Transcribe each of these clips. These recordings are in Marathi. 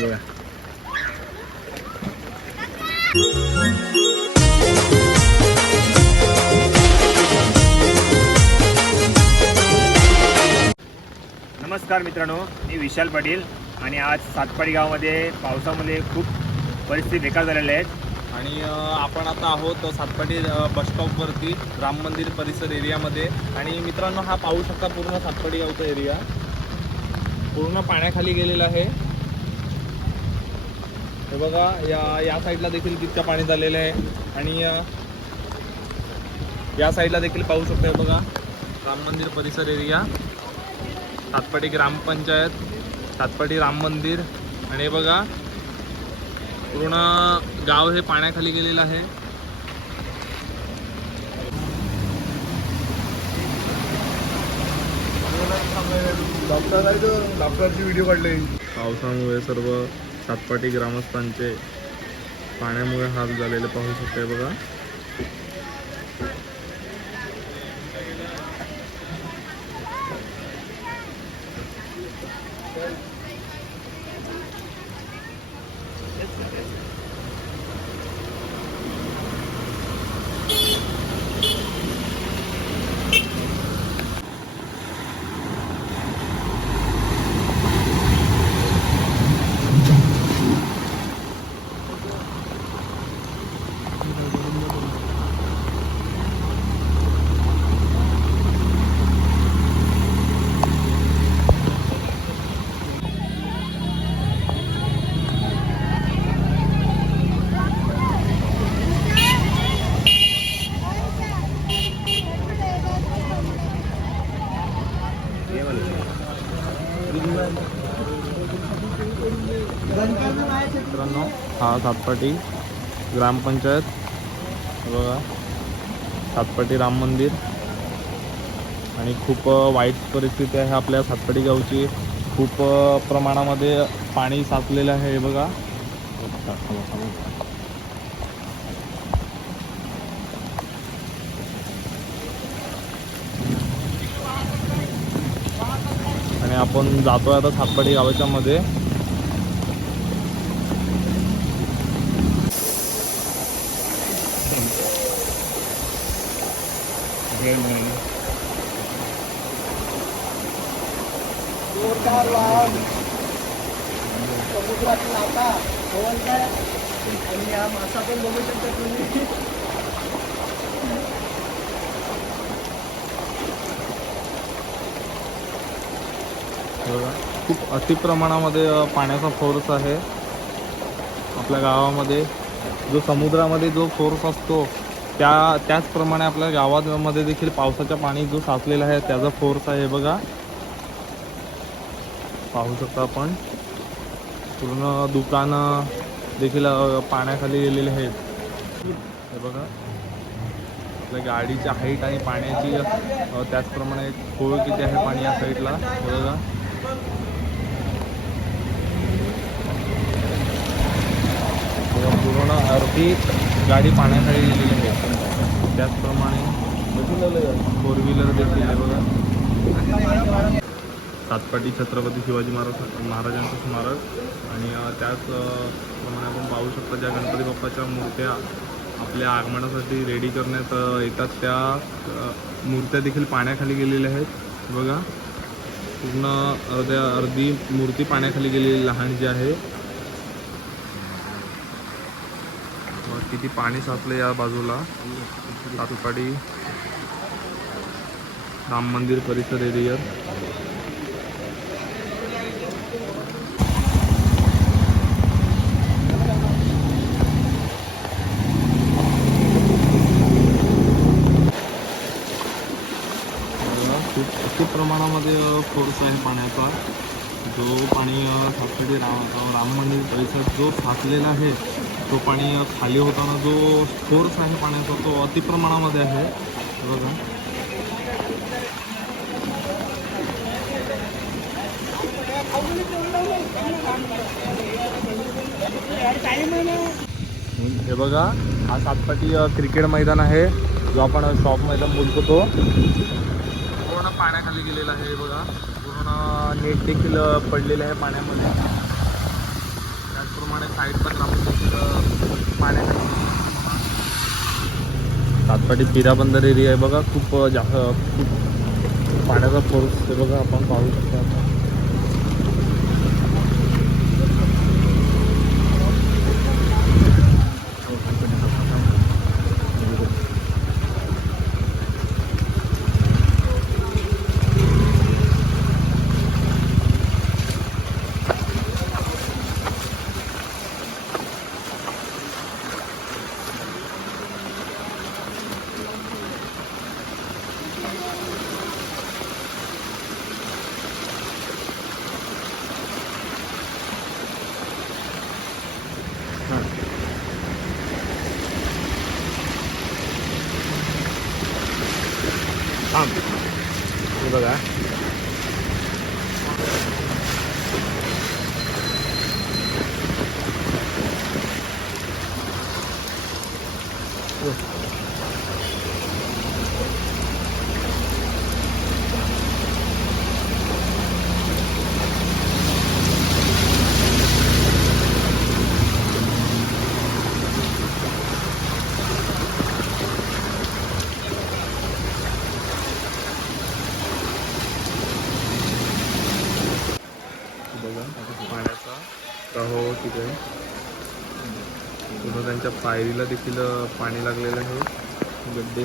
बघा. नमस्कार मित्रांनो, मी विशाल पाटील आणि आज सातपाडी गावामध्ये पावसामुळे खूप परिस्थिती बेकार झालेल्या आहेत आणि आपण आता आहोत सातपाटी बस स्टॉपवरती राम मंदिर परिसर एरियामध्ये. आणि मित्रांनो, हा पाहू शकता पूर्ण सातपाटी गावचा एरिया पूर्ण पाण्याखाली गेलेला आहे. हे बघा, या साईडला देखील तितकं पाणी झालेलं आहे आणि या साईडला देखील पाहू शकता. हे बघा, राम मंदिर परिसर एरिया, सातपाटी ग्रामपंचायत, सातपाटी राम मंदिर. आणि हे बघा, पूर्ण गाव हे पाण्याखाली गेलेलं आहे. डॉक्टरची व्हिडिओ काढले. पावसामुळे सर्व सातपाटी ग्रामस्थांचे पाण्यामुळे हाल झालेले पाहू शकते. बघा, मित्रांनो, हा सातपाटी ग्रामपंचायत. बघा, सातपाटी राम मंदिर. आणि खूप वाईट परिस्थिती आहे आपल्या सातपाटी गावची. खूप प्रमाणामध्ये पाणी साचलेलं आहे. हे बघा, आणि आपण जातोय आता सातपाटी गावाच्या मध्ये. समुद्रातील आता पवन काय आणि हा मासा पण बघू शकता तुम्ही. खूप अतिप्रमाणामध्ये पाण्याचा फोर्स आहे आपल्या गावामध्ये. जो समुद्रामध्ये जो फोर्स असतो त्याचप्रमाणे आपल्या गावामध्ये देखील पावसाच्या पाणी जो साचलेला आहे त्याचा फोर्स आहे. बघा, पाहू शकता आपण. पूर्ण दुकानं देखील पाण्याखाली गेलेले आहेत. हे बघा, आपल्या गाडीची हाईट आणि पाण्याची त्याचप्रमाणे खोल किती आहे पाणी या साईडला. बघा, पूर्ण अर्धी गाडी पाण्याखाली गेलेली आहे. त्याचप्रमाणे 4 व्हीलर देखील आहे. बघा, सातपाटी छत्रपती शिवाजी महाराजांचं स्मारक. आणि त्याचप्रमाणे आपण पाहू शकता ज्या गणपती बाप्पाच्या मूर्त्या आपल्या आगमनासाठी रेडी करण्यात येतात त्या मूर्त्या देखील पाण्याखाली गेलेल्या आहेत. बघा, पूर्ण अर्धी मूर्ती पाण्याखाली गेलेली लहान जी आहे. किती पाणी साचले या बाजूला. सातपाटी राम मंदिर परिसर एरिया. खूप प्रमाणामध्ये फोर्स आहे पाण्याचा. जो पाणी सातपाटी राम मंदिर परिसरात जो साचलेला आहे तो पाणी खाली होताना जो फोर्स आहे पाण्याचा तो अतिप्रमाणामध्ये आहे. बघा, हे बघा, हा सातपाटी क्रिकेट मैदान आहे जो आपण शॉप मैदान बोलतो तो. पूर्ण पाण्याखाली गेलेला आहे. बघा, पूर्ण नेट देखील पडलेले आहे पाण्यामध्ये. त्याचप्रमाणे साईडचा ग्राउंड देखील पाण्याखाली. सातपाटी पिरा बंदर एरिया आहे बघा, खूप जास्त खूप पाण्याचा फोर्स आहे बघा, आपण पाहू शकतो आता. हे बघा पाण्याचा प्रवाह तिथे पूर्ण त्यांच्या पायरीला देखील पाणी लागलेलं आहे. गड्डे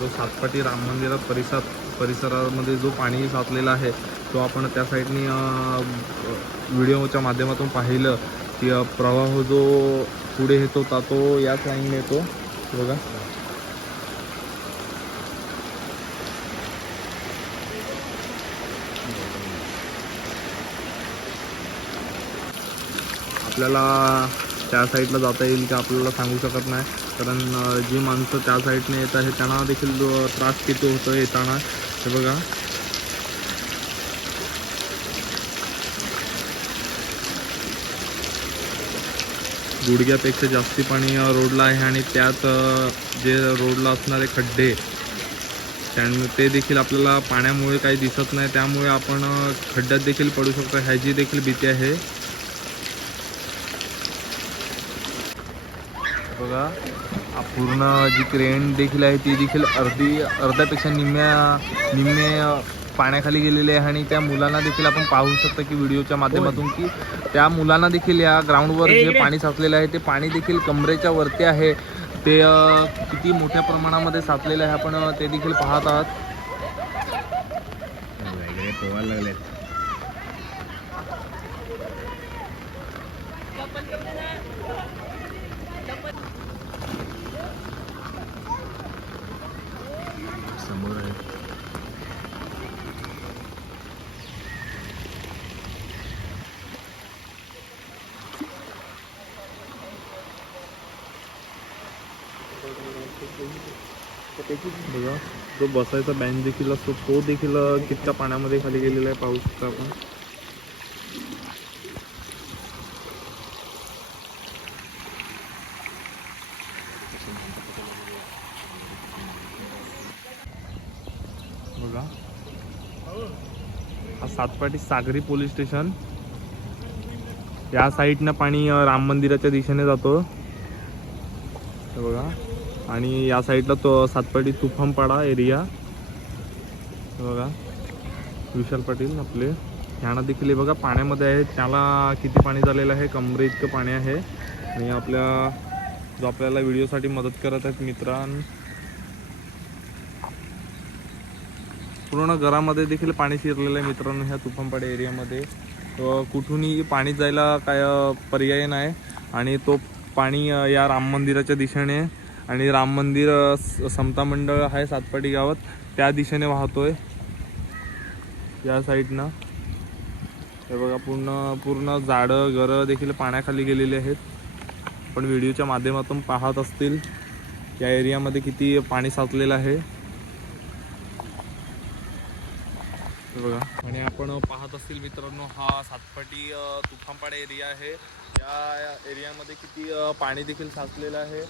जो सातपाटी राम मंदिरात परिसरामध्ये जो पाणी साचलेला आहे तो आपण त्या साईडनी व्हिडिओच्या माध्यमातून पाहिलं की प्रवाह जो पुढे येतो तो याच लाईनने येतो बघा. आपल्याला त्या साईडला जाता येईल की आपल्याला सांगू शकत नाही, कारण जी माणसं त्या साईडने येत आहेत त्यांना देखील त्रास किती होतो येताना. हे बघा गुडघ्यापेक्षा जास्ती पाणी रोडला आहे आणि त्यात जे रोडला असणारे खड्डे ते देखील आपल्याला पाण्यामुळे काही दिसत नाही, त्यामुळे आपण खड्ड्यात देखील पडू शकतो, ह्याची देखील भीती आहे. बघा पूर्ण जी क्रेन देखील आहे ती देखील अर्ध्यापेक्षा निम्मे पाण्याखाली गेलेले आहे आणि त्या मुलांना देखील आपण पाहू शकतो की व्हिडिओच्या माध्यमातून की त्या मुलांना देखील या ग्राउंडवर जे पाणी साचलेलं आहे ते पाणी देखील कमरेच्या वरती आहे. ते किती मोठ्या प्रमाणामध्ये साचलेलं आहे आपण ते देखील पाहत आहात. पोहायला लागले. समोर आहे बघा, जो बसायचा बेंच देखील असतो तो देखील कितका पाण्यामध्ये खाली गेलेला आहे पाहू शकता आपण. बघा हा सातपाटी सागरी पोलीस स्टेशन, या साईडनं पाणी राम मंदिराच्या दिशेने जातो हे बघा, आणि या साईडला तो सातपाटी तुफानपाडा एरिया बघा. विशाल पाटील आपले ह्यांना देखील हे बघा पाण्यामध्ये आहे, त्याला किती पाणी झालेलं आहे, कमरे इतकं पाणी आहे. आणि आपल्याला व्हिडिओसाठी मदत करत आहेत मित्रांनो, पूर्ण घरामध्ये देखील पाणी शिरलेलं आहे मित्रांनो ह्या तुफानपाडा एरियामध्ये. कुठूनही पाणी जायला काय पर्याय नाही आणि तो पाणी या राम मंदिराच्या दिशेने आणि राम मंदिर समता मंडळ आहे सातपाटी गावात त्या दिशेने वाहतोय या साईडनं. हे बघा पूर्ण झाडं घरं देखील पाण्याखाली गेलेली आहेत. पण व्हिडिओच्या माध्यमातून पाहत असतील या एरियामध्ये किती पाणी साचलेलं आहे हे बघा. आणि आपण पाहत असतील मित्रांनो हा सातपाटी तुफानपाडा एरिया आहे. या एरियामध्ये किती पाणी देखील साचलेलं आहे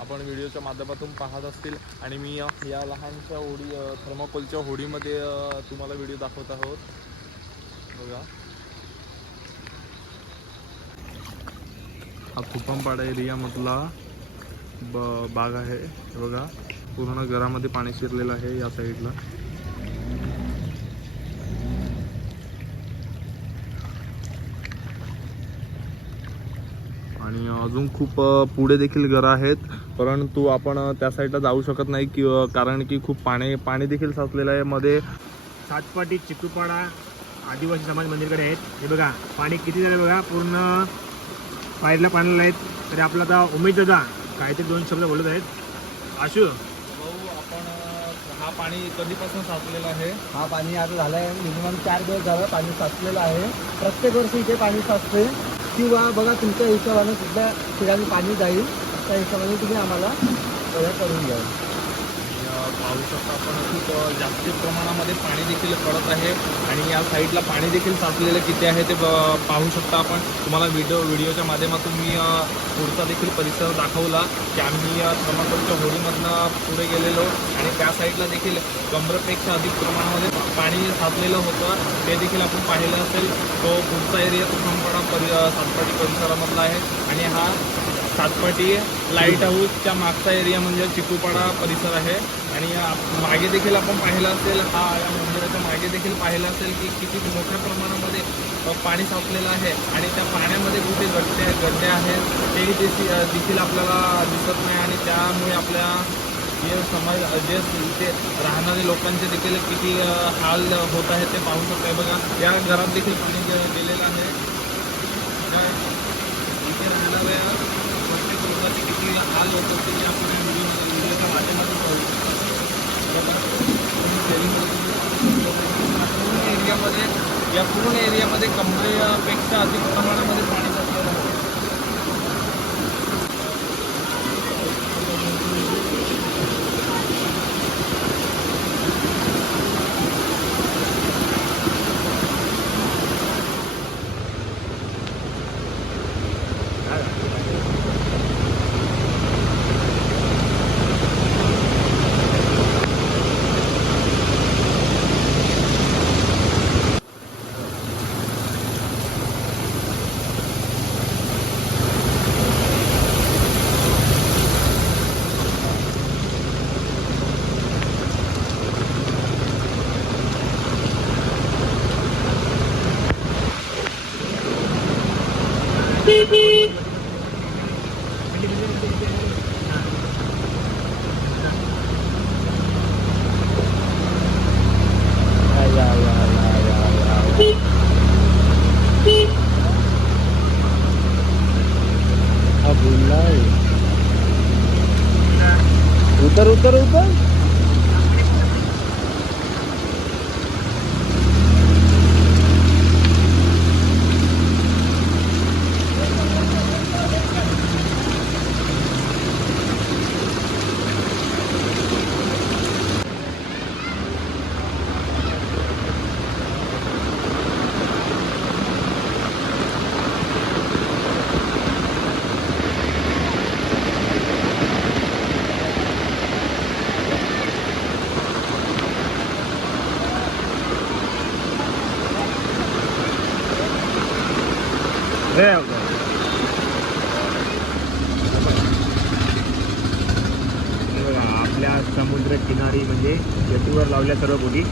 आपण व्हिडिओच्या माध्यमातून पाहत असतील. आणि मी या लहानशा होडी थर्माकोलच्या होडीमध्ये तुम्हाला व्हिडिओ दाखवत आहोत. बघा हा तुपमपाडा एरियामधला बाग आहे. हे बघा पूर्ण घरामध्ये पाणी शिरलेलं आहे या साईडला. आणि अजून खूप पुढे देखील घरं आहेत, परंतु आपण त्या साईडला जाऊ शकत नाही कारण की खूप पाणी देखील साचलेलं आहे मध्ये. सातपाटी चिकूपाडा आदिवासी समाज मंदिरकडे आहेत. हे बघा पाणी किती झालं बघा, पूर्ण पायरीला पाण्याला आहेत. तरी आपला आता उमेद दादा काहीतरी 2 शब्द बोलत आहेत. आशू भाऊ, आपण हा पाणी कधीपासून साचलेलं आहे? हा पाणी आता झालं आहे मिनिमम 4 दिवस झालं पाणी साचलेलं आहे. प्रत्येक वर्षी इथे पाणी साचते किंवा बघा तुमच्या हिशोबाने कुठल्या ठिकाणी पाणी जाईल त्या हिशोबाने तुम्ही आम्हाला करून द्या. पाहू शकता आपण खूप जास्त प्रमाणामध्ये पाणी देखील पडत आहे आणि या साईडला पाणी देखील साचलेलं किती आहे ते पाहू शकता आपण. तुम्हाला व्हिडिओच्या माध्यमातून मी पुढचा देखील परिसर दाखवला की आम्ही त्र्यंबकेश्वरच्या होडीमधनं पुढे गेलेलो आणि त्या साईडला देखील कमरेपेक्षा अधिक प्रमाणामध्ये पाणी साचलेलं होतं. ते देखील आपण पाहिलं असेल. तो पुढचा एरिया तुपमपाडा सातपाटी परिसरामधला आहे आणि हा सातपाटी लाईट हाऊसच्या मागचा एरिया म्हणजे चिकूपाडा परिसर आहे. आणि मागे देखील आपण पाहिलं असेल, या मंदिराच्या मागे देखील पाहिलं असेल की किती मोठ्या प्रमाणामध्ये पाणी साचलेलं आहे आणि त्या पाण्यामध्ये कुठे गड्डे आहेत ते देखील आपल्याला दिसत नाही. आणि त्यामुळे आपल्या जे इथे राहणारे लोकांचे देखील किती हाल होत आहेत ते पाहू शकताय. बघा या घरात देखील पाणी गेलेलं आहे. इथे राहणाऱ्या प्रत्येक लोकांचे किती हाल होत असतील या व्हिडिओच्या माध्यमातून पाहू शकता. या पूर्ण एरियामध्ये कमरेपेक्षा अधिक प्रमाणामध्ये पाणी साचलेलं आहे. उतर उतर उतर. आपल्या समुद्र किनारी म्हणजे जेटीवर लावल्या सर्व बोटी.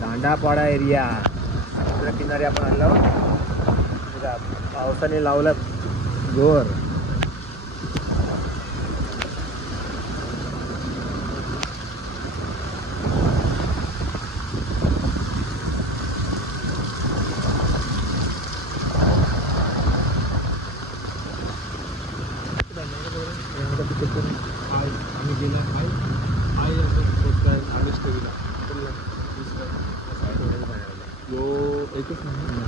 दांडापाडा एरिया समुद्र किनारी आपण आलो. पावसाने लावला जोर. आम्ही गेला आम्ही यो एकच नाही